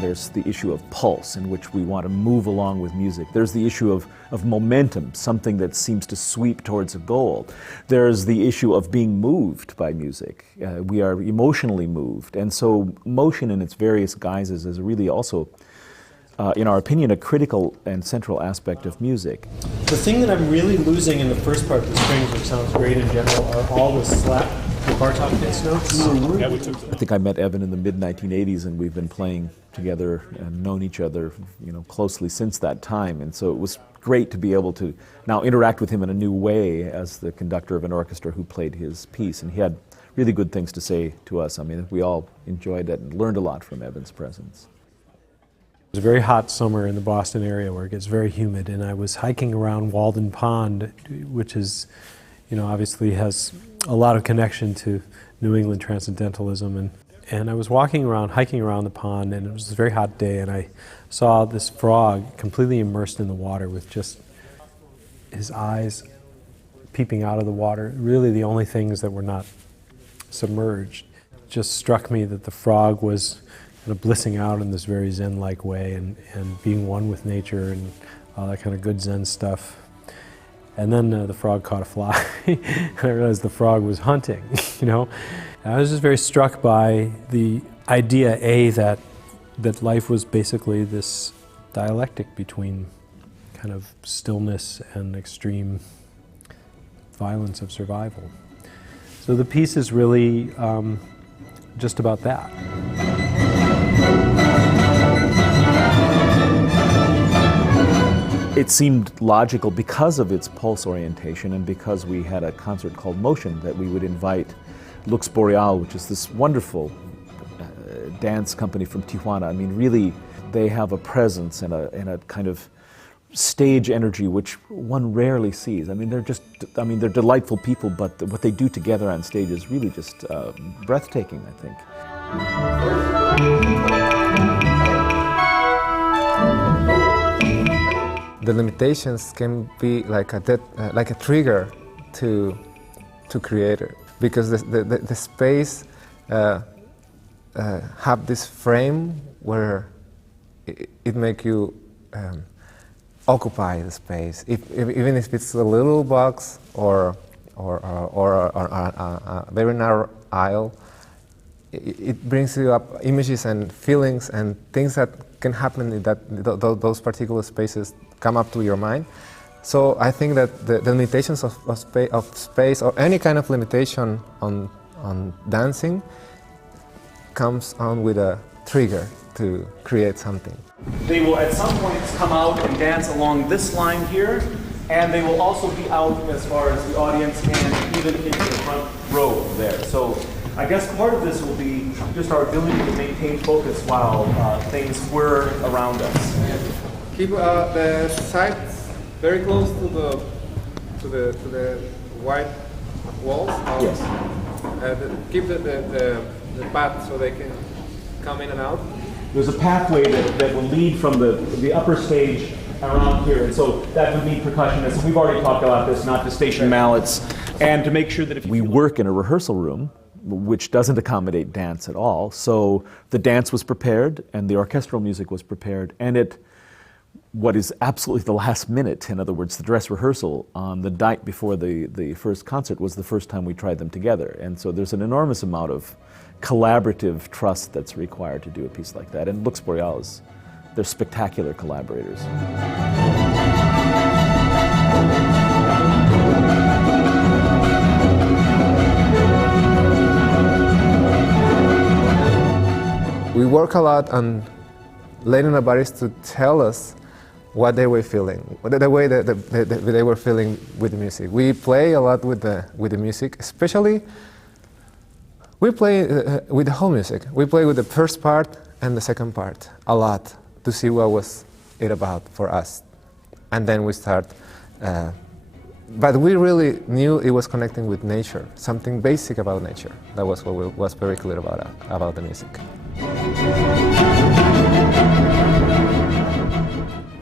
There's the issue of pulse, in which we want to move along with music. There's the issue of momentum, something that seems to sweep towards a goal. There's the issue of being moved by music. We are emotionally moved, and so motion in its various guises is really also, in our opinion, a critical and central aspect of music. The thing that I'm really losing in the first part, the strings, which sounds great in general, are all the slap, the Bartok bass notes. I think I met Evan in the mid-1980s, and we've been playing together and known each other, closely since that time. And so it was great to be able to now interact with him in a new way as the conductor of an orchestra who played his piece. And he had really good things to say to us. I mean, we all enjoyed it and learned a lot from Evan's presence. It was a very hot summer in the Boston area where it gets very humid, and I was hiking around Walden Pond, which is, obviously has a lot of connection to New England transcendentalism. And I was hiking around the pond, and it was a very hot day, and I saw this frog completely immersed in the water with just his eyes peeping out of the water, really the only things that were not submerged. It just struck me that the frog was kind of blissing out in this very Zen-like way and being one with nature and all that kind of good Zen stuff. And then the frog caught a fly, and I realized the frog was hunting, I was just very struck by the idea, that life was basically this dialectic between kind of stillness and extreme violence of survival. So the piece is really just about that. It seemed logical, because of its pulse orientation and because we had a concert called Motion, that we would invite Lux Boreal, which is this wonderful dance company from Tijuana. I mean, really, they have a presence and a kind of stage energy which one rarely sees. I mean, they're delightful people, but what they do together on stage is really just breathtaking, I think. The limitations can be like a trigger to create it, because the space have this frame where it make you occupy the space, even if it's a little box or a very narrow aisle. It brings you up images and feelings and things that can happen in those particular spaces come up to your mind. So I think that the limitations of space, or any kind of limitation on dancing, comes on with a trigger to create something. They will at some point come out and dance along this line here, and they will also be out as far as the audience and even into the front row there. So I guess part of this will be just our ability to maintain focus while things whir around us. Keep the sides very close to the white walls. Yes. Keep the path so they can come in and out. There's a pathway that will lead from the upper stage around here, and so that would need percussionists. We've already talked about this, not to station mallets, and to make sure that if we work in a rehearsal room, which doesn't accommodate dance at all, so the dance was prepared and the orchestral music was prepared, and what is absolutely the last minute, in other words, the dress rehearsal on the night before the first concert was the first time we tried them together. And so there's an enormous amount of collaborative trust that's required to do a piece like that. And Lux Boreal they're spectacular collaborators. We work a lot on letting the bodies to tell us what they were feeling, the way that they were feeling with the music. We play a lot with the music, especially we play with the whole music. We play with the first part and the second part a lot to see what was it about for us. And then we start, but we really knew it was connecting with nature, something basic about nature. That was what was very clear about the music.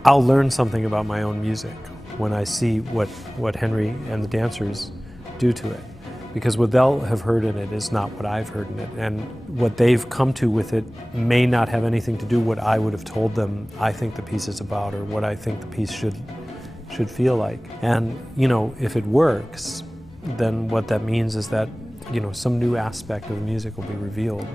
I'll learn something about my own music when I see what Henry and the dancers do to it. Because what they'll have heard in it is not what I've heard in it. And what they've come to with it may not have anything to do with what I would have told them I think the piece is about, or what I think the piece should feel like. And, you know, if it works, then what that means is that, you know, some new aspect of the music will be revealed.